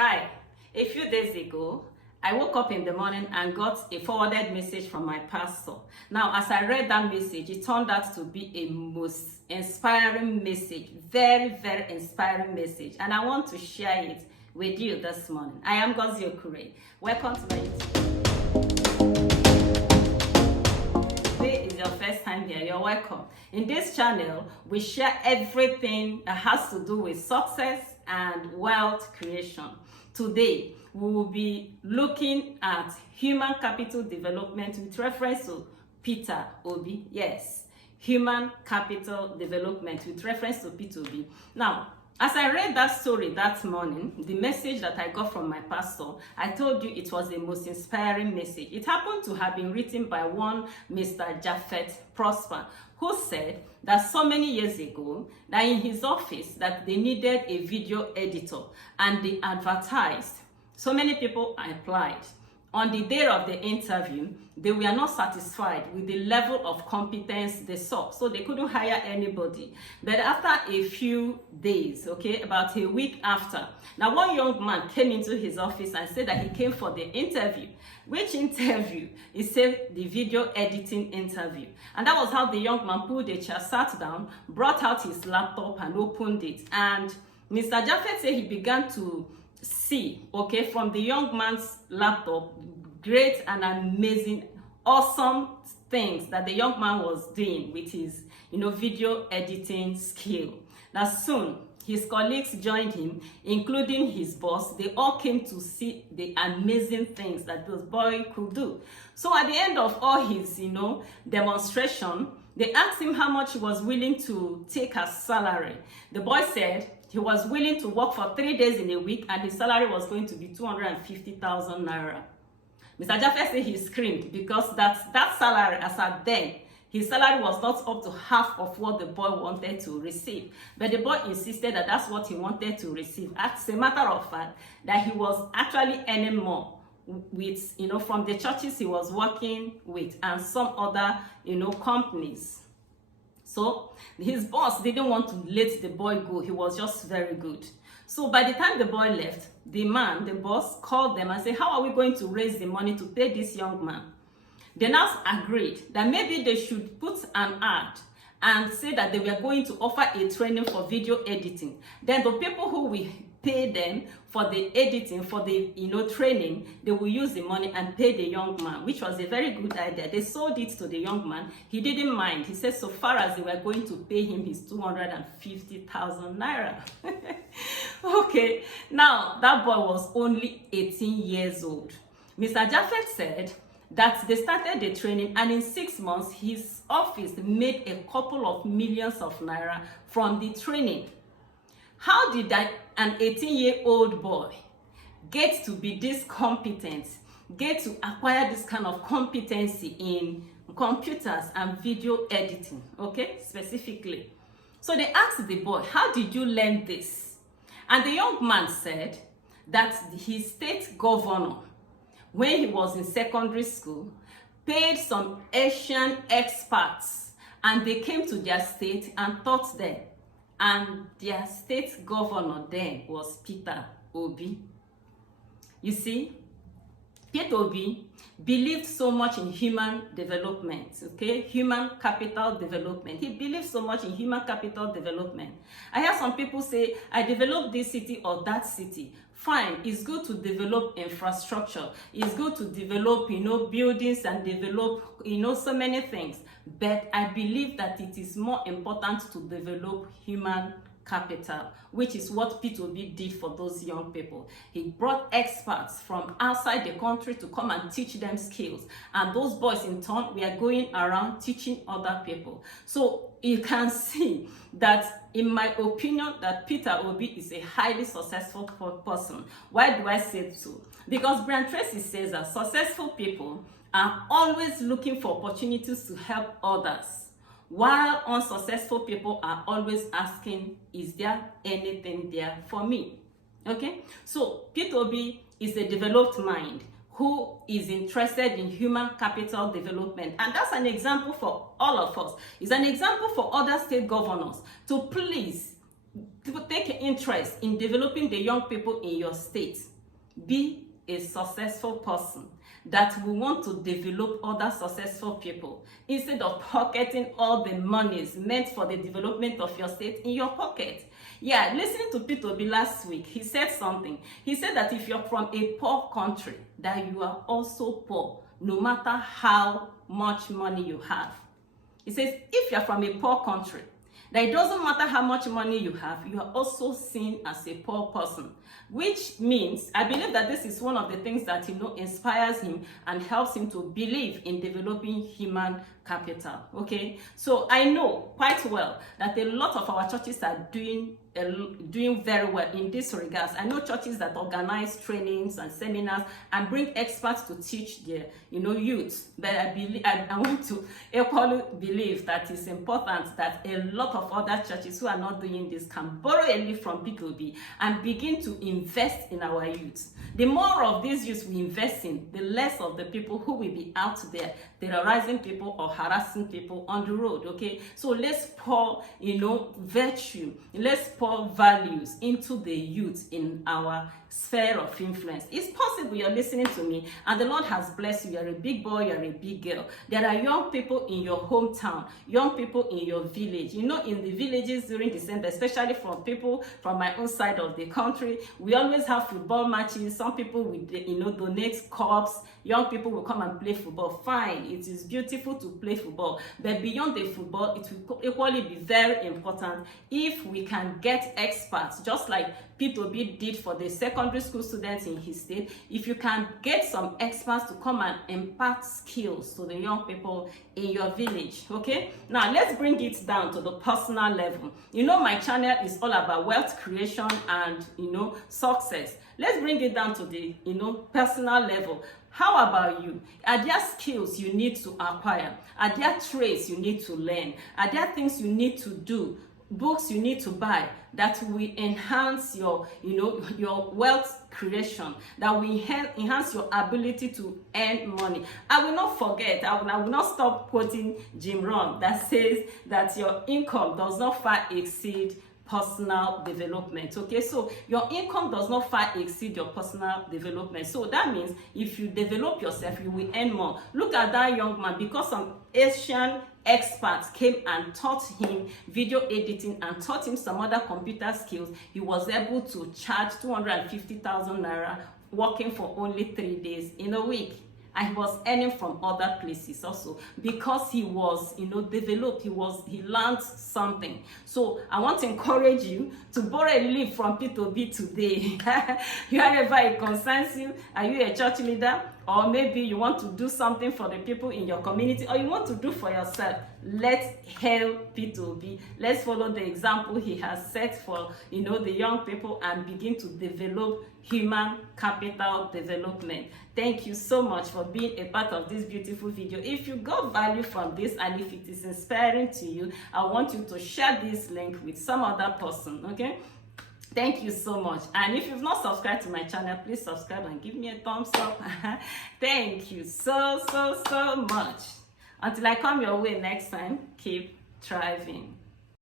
Hi, a few days ago, I woke up in the morning and got a forwarded message from my pastor. Now, as I read that message, it turned out to be a most inspiring message, very inspiring message, and I want to share it with you this morning. I am Ngozi Okure. Welcome to my YouTube. Today is your first time here, you're welcome. In this channel, we share everything that has to do with success and wealth creation. Today, we will be looking at human capital development with reference to Peter Obi. Yes, human capital development with reference to Peter Obi. Now, as I read that story that morning, the message that I got from my pastor, I told you it was the most inspiring message. It happened to have been written by one Mr. Japhet Prosper, who said that so many years ago, that in his office, that they needed a video editor, and they advertised. So many people applied. On the day of the interview, they were not satisfied with the level of competence they saw, so they couldn't hire anybody. But after a few days, okay, about a week after, now one young man came into his office and said that he came for the interview. Which interview? He said the video editing interview. And that was how the young man pulled a chair, sat down, brought out his laptop and opened it. And Mr. Japhet said he began to see, okay, from the young man's laptop, great and amazing, awesome things that the young man was doing with his, video editing skill. Now soon, his colleagues joined him, including his boss. They all came to see the amazing things that this boy could do. So at the end of all his, demonstration, they asked him how much he was willing to take as salary. The boy said he was willing to work for 3 days in a week and his salary was going to be 250,000 naira. Mr. Japhet said he screamed because that salary, as at then, his salary was not up to half of what the boy wanted to receive. But the boy insisted that that's what he wanted to receive. As a matter of fact, that he was actually earning more with, from the churches he was working with and some other, companies. So his boss didn't want to let the boy go. He was just very good. So by the time the boy left, the boss, called them and said, how are we going to raise the money to pay this young man? They now agreed that maybe they should put an ad and say that they were going to offer a training for video editing. Then the people who will pay them for the editing, for the training, they will use the money and pay the young man, which was a very good idea. They sold it to the young man. He didn't mind. He said so far as they were going to pay him his 250,000 naira. Okay, now that boy was only 18 years old. Mr. Japhet said that they started the training and in 6 months, his office made a couple of millions of naira from the training. How did an 18-year-old boy get to be this competent, get to acquire this kind of competency in computers and video editing, okay, specifically? So they asked the boy, how did you learn this? And the young man said that his state governor, when he was in secondary school, paid some Asian experts and they came to their state and taught them. And their state governor then was Peter Obi. You see, Peter Obi believed so much in human development, okay? Human capital development. He believed so much in human capital development. I hear some people say, I developed this city or that city. Fine, it's good to develop infrastructure. It's good to develop, buildings and develop, so many things. But I believe that it is more important to develop human capital, which is what Peter Obi did for those young people. He brought experts from outside the country to come and teach them skills. And those boys in turn were going around teaching other people. So you can see that, in my opinion, that Peter Obi is a highly successful person. Why do I say so? Because Brian Tracy says that successful people are always looking for opportunities to help others, while unsuccessful people are always asking, is there anything there for me? Okay, so Peter Obi is a developed mind who is interested in human capital development. And that's an example for all of us. It's an example for other state governors to please take interest in developing the young people in your state. Be a successful person that will want to develop other successful people instead of pocketing all the monies meant for the development of your state in your pocket. Yeah, listening to Peter Obi last week, he said something. He said that if you're from a poor country, that you are also poor, no matter how much money you have. He says, if you're from a poor country, that it doesn't matter how much money you have, you are also seen as a poor person. Which means, I believe that this is one of the things that, inspires him and helps him to believe in developing human capital. Okay, so I know quite well that a lot of our churches are doing very well in this regards. I know churches that organize trainings and seminars and bring experts to teach their youth. But I want to equally believe that it's important that a lot of other churches who are not doing this can borrow a leaf from Peter Obi and begin to invest in our youth. The more of these youths we invest in, the less of the people who will be out there terrorizing people or harassing people on the road. Okay, so let's pour virtue, let's pour values into the youth in our sphere of influence. It's possible you're listening to me and the Lord has blessed you. You're a big boy, you're a big girl. There are young people in your hometown, young people in your village. In the villages during December, especially from people from my own side of the country, we always have football matches. Some people will donate cups. Young people will come and play football. Fine, it is beautiful to play football, but beyond the football, it will equally be very important if we can get experts, just like Peter Obi did for the secondary school students in his state. If you can get some experts to come and impart skills to the young people in your village. Okay, now let's bring it down to the personal level. My channel is all about wealth creation and success. Let's bring it down to the personal level. How about you? Are there skills you need to acquire? Are there trades you need to learn? Are there things you need to do, books you need to buy that will enhance your wealth creation, that will enhance your ability to earn money? I will not forget, I will not stop quoting Jim Rohn that says that your income does not far exceed personal development. Okay, so your income does not far exceed your personal development. So that means if you develop yourself, you will earn more. Look at that young man. Because some Asian experts came and taught him video editing and taught him some other computer skills, he was able to charge 250,000 naira working for only 3 days in a week. And he was earning from other places also because he was, developed. He learned something. So I want to encourage you to borrow a leaf from Peter Obi today. Wherever it concerns you, are you a church leader? Or maybe you want to do something for the people in your community, or you want to do for yourself. Let's help Peter Obi. Let's follow the example he has set for the young people and begin to develop human capital development. Thank you so much for being a part of this beautiful video. If you got value from this and if it is inspiring to you, I want you to share this link with some other person. Okay, thank you so much. And if you've not subscribed to my channel, please subscribe and give me a thumbs up. Thank you so much. Until I come your way next time, keep thriving.